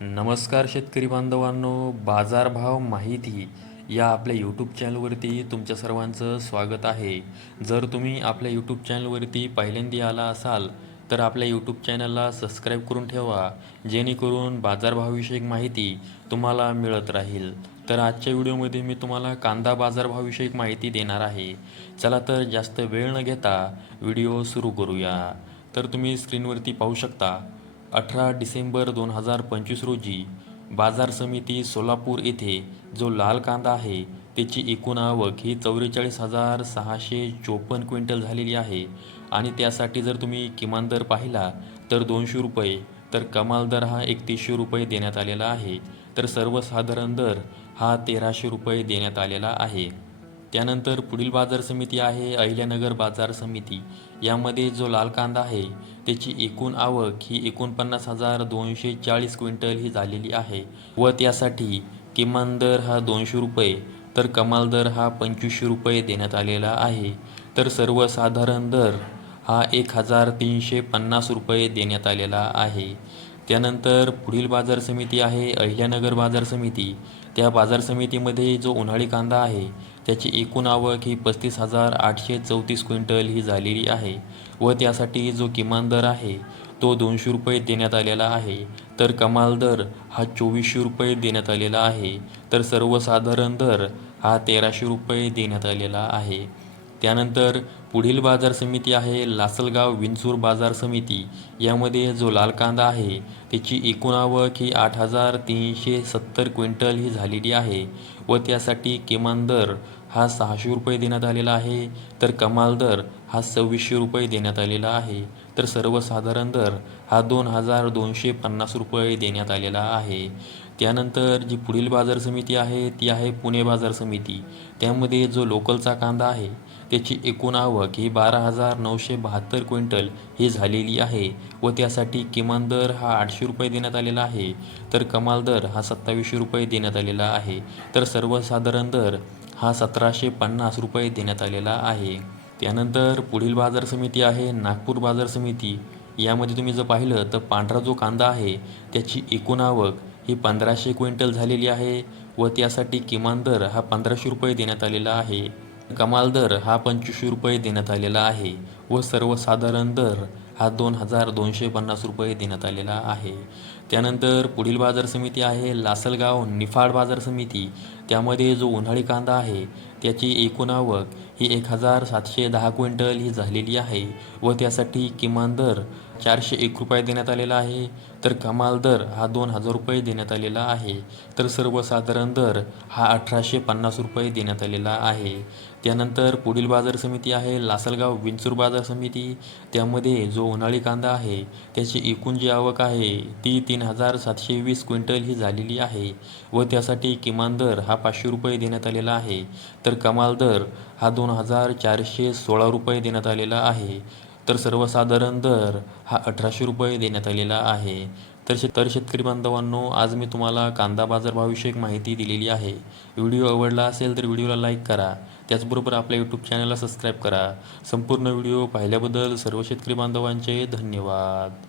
नमस्कार शेतकरी बांधवांनो, बाजारभाव माहिती या आपल्या यूट्यूब चॅनलवरती तुमच्या सर्वांचं स्वागत आहे. जर तुम्ही आपल्या यूट्यूब चॅनलवरती पहिल्यांदा आला असाल तर आपल्या यूट्यूब चॅनलला सबस्क्राईब करून ठेवा, जेणेकरून बाजारभावाविषयक माहिती तुम्हाला मिळत राहील. तर आजच्या व्हिडिओमध्ये मी तुम्हाला कांदा बाजारभावाविषयक माहिती देणार आहे. चला तर जास्त वेळ न घेता व्हिडिओ सुरू करूया. तर तुम्ही स्क्रीनवरती पाहू शकता 18 डिसेंबर 2025 रोजी बाजार समिती सोलापूर येथे जो लाल कांदा आहे त्याची एकूण आवक ही 44,654 क्विंटल झालेली आहे. आणि त्यासाठी जर तुम्ही किमान दर पाहिला तर 200 रुपये, तर कमाल दर हा 3100 रुपये देण्यात आलेला आहे. तर सर्वसाधारण दर हा 1300 रुपये देण्यात आलेला आहे. त्यानंतर पुढील बाजार समिती आहे अहिल्यानगर बाजार समिती. यामध्ये जो लाल कांदा आहे त्याची एकूण आवक ही 49,240 क्विंटल ही झालेली आहे व त्यासाठी किमान दर हा 200 रुपये, तर कमाल दर हा 2500 रुपये देण्यात आलेला आहे. तर सर्वसाधारण दर हा 1,350 रुपये देण्यात आलेला आहे. त्यानंतर पुढील बाजार समिती आहे अहिल्यानगर बाजार समिती. त्या बाजार समितीमध्ये जो उन्हाळी कांदा आहे त्याची एकूण आवक ही 35,834 क्विंटल ही झालेली आहे व त्यासाठी जो किमान दर आहे तो 200 रुपये देण्यात आलेला आहे, तर कमाल दर हा 2400 रुपये देण्यात आलेला आहे. तर सर्वसाधारण दर हा 1300 रुपये देण्यात आलेला आहे. त्यानंतर पुढील बाजार समिती आहे लासलगाव विंचूर बाजार समिती. यामध्ये जो लाल कांदा आहे त्याची एकूण आवक ही 8,370 क्विंटल ही झालेली आहे व त्यासाठी किमान दर हा 600 रुपये देण्यात आलेला आहे, तर कमाल दर हा 2600 रुपये देण्यात आलेला आहे. तर सर्वसाधारण दर हा 2,250 रुपये देण्यात आलेला आहे. त्यानंतर जी पुढील बाजार समिती आहे ती आहे पुणे बाजार समिती. त्यामध्ये जो लोकलचा कांदा आहे त्याची एकूण आवक ही 12,972 क्विंटल ही झालेली आहे व त्यासाठी किमान दर हा 800 रुपये देण्यात आलेला आहे, तर कमाल दर हा 2700 रुपये देण्यात आलेला आहे. तर सर्वसाधारण दर हा 1,750 रुपये देण्यात आलेला आहे. त्यानंतर पुढील बाजार समिती आहे नागपूर बाजार समिती. यामध्ये तुम्ही जर पाहिलं तर पांढरा जो कांदा आहे त्याची एकूण आवक ही 1500 क्विंटल झालेली आहे व त्यासाठी किमान दर हा 1500 रुपये देण्यात आलेला आहे, कमाल दर हा 2500 रुपये देण्यात आलेला आहे व सर्वसाधारण दर हा 2,250 रुपये देण्यात आलेला आहे. त्यानंतर पुढील बाजार समिती आहे लासलगाव निफाड बाजार समिती. त्यामध्ये जो उन्हाळी कांदा आहे त्याची एकूण आवक ही 1,710 क्विंटल ही झालेली आहे व त्यासाठी किमान दर 401 रुपये देण्यात आलेला आहे, तर कमाल दर हा 2,000 रुपये देण्यात आलेला आहे. तर सर्वसाधारण दर हा 1,850 रुपये देण्यात आलेला आहे. त्यानंतर पुढील बाजार समिती आहे लासलगाव विंचूर बाजार समिती. त्यामध्ये जो उन्हाळी कांदा आहे त्याची एकूण जी आवक आहे ती 3,720 क्विंटल ही झालेली आहे व त्यासाठी किमान दर हा 500 रुपये देण्यात आलेला आहे, तर कमाल दर हा 2,416 रुपये देण्यात आलेला आहे. तर सर्वसाधारण दर हा 1,800 रुपये देण्यात आलेला आहे. तर शेतकरी बांधवांनो, आज मी तुम्हाला कांदा बाजारभावाविषयक माहिती दिलेली आहे. व्हिडिओ आवडला असेल तर व्हिडिओला लाईक करा, त्याचबरोबर आपल्या यूट्यूब चॅनलला सबस्क्राईब करा. संपूर्ण व्हिडिओ पाहिल्याबद्दल सर्व शेतकरी बांधवांचे धन्यवाद.